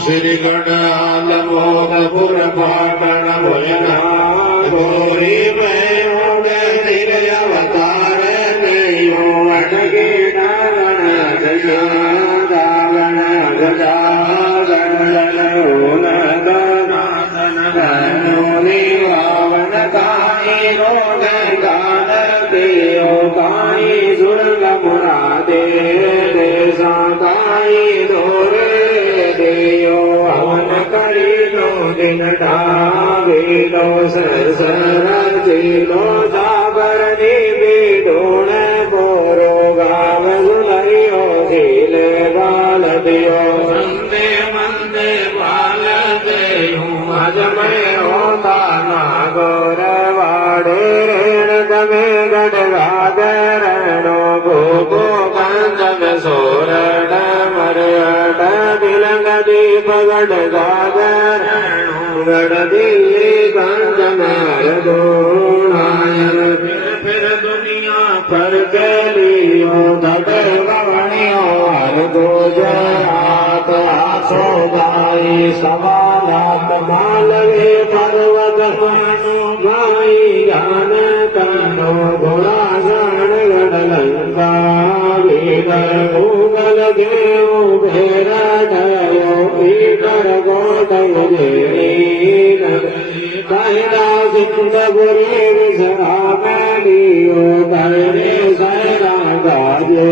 श्री गणालमोदपुर पाटण भुजना गोरी में उड़ अवतार नहीं अटके नागण जया रावण गजा गण वावन काई रोग गान देव काई दुर्ग मुरादे देशा काई दोरे देयो हवन करी लो दिन ढावेलो सरसर जिलो जागर नी डोण बोरो गाव गुलरियो झीले बाल दियो मंदे मंदे बाल देयूं अजमय होता नागोर वाड़े रण गमे गढ़ गोगो कंदम सोरण मरड़ बिलंग दीप गढ़ गागर गढ़ दिल्ली कंदम गोणायर फिर दुनिया पर गलियो दगर गवणियो हर गुजरात आसो गाई सवालात मालवे पर्वत गाई गान कनो घोड़ा गान गढ़लंका वीर भूगल देव भेरा डयो पीकर गोदय जेरीन कहना सिंधपुरी विसरा मैलियो कहने सहरा गाजे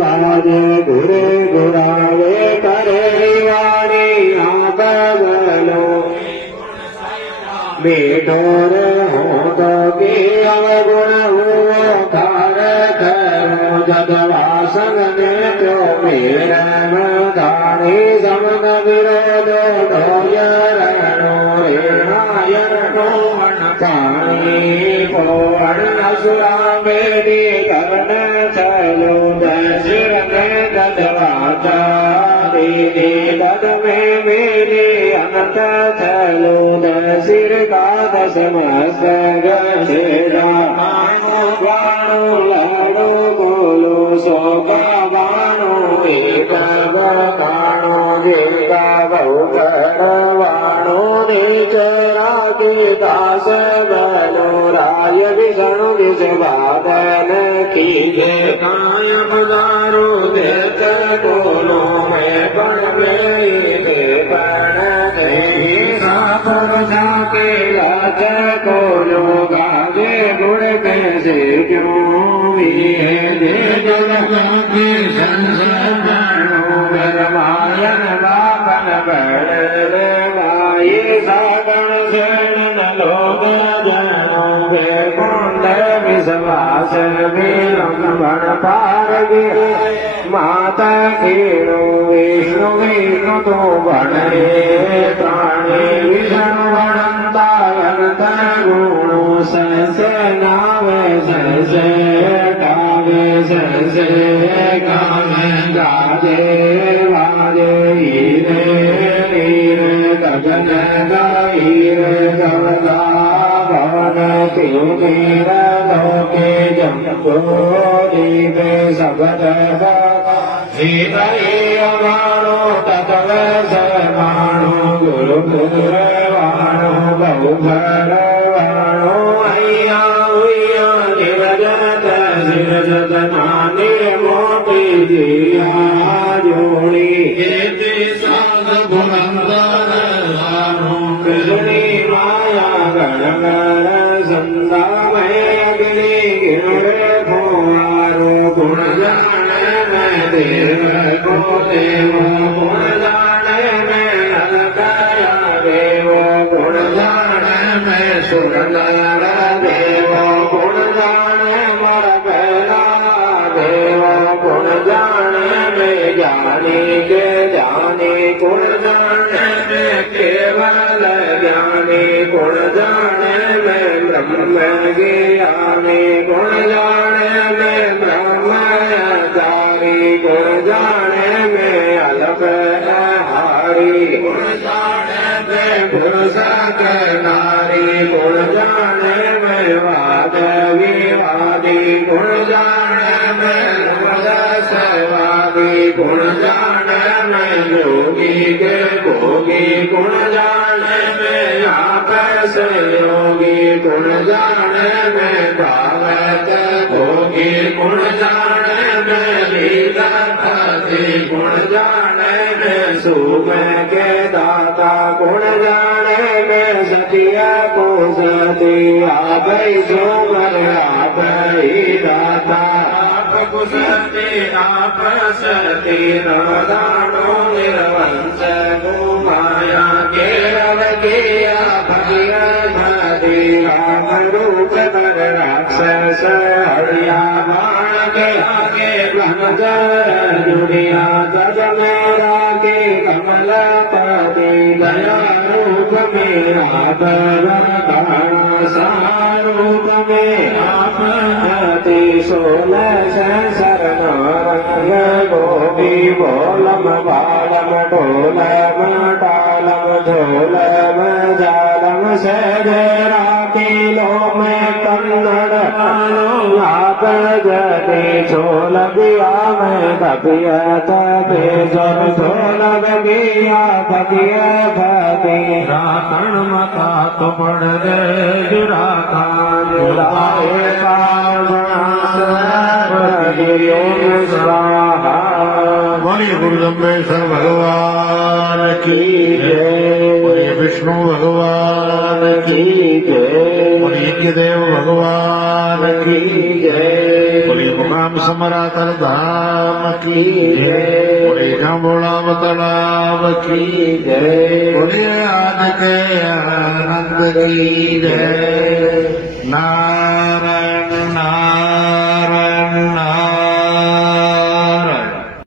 गाजे घुरे घुरावे करे वाणी आगलो बेटोर हो तो के अवगुण हुओ तार करो जदवासन में तो मेरा दानी समन विरोध ढोयरणो रेणायरणो पाणी पोवण असुरा बेड़ी कर्ण चलो दशर में ददवाचा दीदी दद में मेरे अनंत चलो दसिर का दसमस्त गणेरा वाणो लाडो बोलो सोका वाणो एक गाणो जेगा बहुकर वाणो नेचरा के दास बलो राय विष्णु विषवादन कीजे काय पधारो देत बोलो मैं पण गई पण देही सापर जाके लाच कोलो गाजे गुण कैसे क्यों विहे दे जग के संसारणो गरमायन बापन बड़े गाये सागण शरण लोग जनो वे कुंड विश्वास विलंबन पारगे माता खेड़ो विष्णु विष्णु तो बने प्राणी विष्णु अनंता अनंत गुणो संसे नावे संसे कावे संसे कावे गाजे वाजे हीरे हीरे गगन गाईरे गवला भवन क्यों मेरा लोके जंतो दीपे सबद वाणो ततव सर्वाणो गुरु गुर वाणो बहुभर वाणो अय्या उय्या निरजत सिरजत नानी मोटी जिया जोड़ी कीर्ति संग भुवंदर वाणो कृष्णी माया गणगर संदामय अग्नि गिरे भुवारो गुण देव को देव गुण जाने में अलकया देव गुण जाने में सुरनर देव गुण जाने मर गला देव गुण जाने में ज्ञानी के ज्ञानी गुण जाने में केवल ज्ञानी गुण जाने में ब्रह्म ज्ञानी गुण जाने में ब्रह्म गुण जाने में अलग हारी गुण जाने में पुरुष नारी गुण जाने में वाद विवादी गुण जाने में गुण जाने में योगी के गुण जाने में आपस योगी गुण जाने में भावत भोगी गुण जाने में लीलापति गुण जाने में सुख के दाता गुण जाने में सतिया को सती आप ही सुमर आप ही दाता आप कुसती आप सती नवदानो निर्वंश को माया केरव किया भगिया भादी राम रूप पर राक्षस हरिया बाण के आगे ब्रह्मचर जुड़िया गज मेरा के कमल पति दया रूप में आप सारूप में आप अति सोलह शरण गोपी बोलम बालम ढोलम टालम झोलम जालम सहजरा किलो में कन्नड़ आप जते छोल दिया मैं कपिया तबे जब छोल गया भगिया भगे राखण मता तो पड़ गए जुराखा जुराए स्वाहा बोलिए गुरुदम्बेश्वर भगवान की जय बोलिए विष्णु भगवान की जय बोलिए यज्ञदेव भगवान की जय बोलिए मुकाम समरातर धाम की जय बोलिए जम्बोला तालाब की जय बोलिए आज के आनंद की जय नारायण नारायण